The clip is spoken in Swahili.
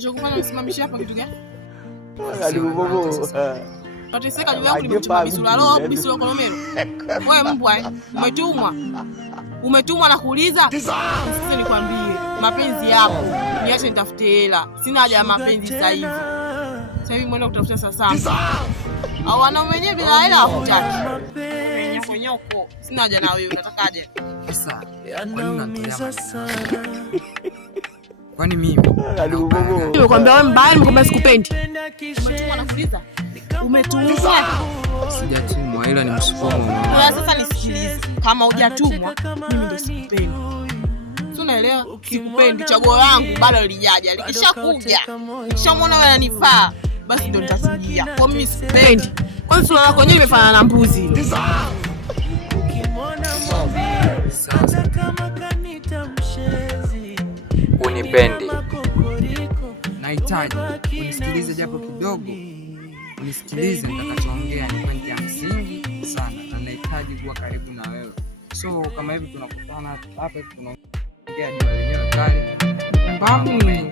Nilichokufanya nisimamishe hapa kitu gani? Nateseka juu yangu nimechukua bisura roho au bisura kolomero. Wewe mbwa, umetumwa na kuuliza? Sasa nikwambie, mapenzi yako niache nitafute hela. Sina haja ya mapenzi sasa hivi. Sasa hivi mwenda kutafuta sasa. Au wanaume wenyewe bila hela hawataki. Nyoko. Sina haja na wewe, unatakaje? Sasa, kwani mimi? Nimekwambia wewe mbaya, nimekwambia sikupendi. Umetumwa na kuuliza? Umetumwa? Sijatumwa, ila ni msukumo. Sasa nisikilize. Kama hujatumwa, mimi ndio sikupendi. Si unaelewa? Sikupendi, chaguo langu bado lijaja. Likishakuja, nikishamuona wewe unanifaa, basi ndio nitasijia. Kwa mimi sikupendi. Kwani sura yako yenyewe imefanana na mbuzi. Unipendi. Nahitaji unisikilize japo kidogo. Unisikilize nitakachoongea ni pointi ya msingi sana na nahitaji kuwa karibu na wewe. So kama hivi tunakutana hapa tunaongea juu ya lenyewe kali. Babu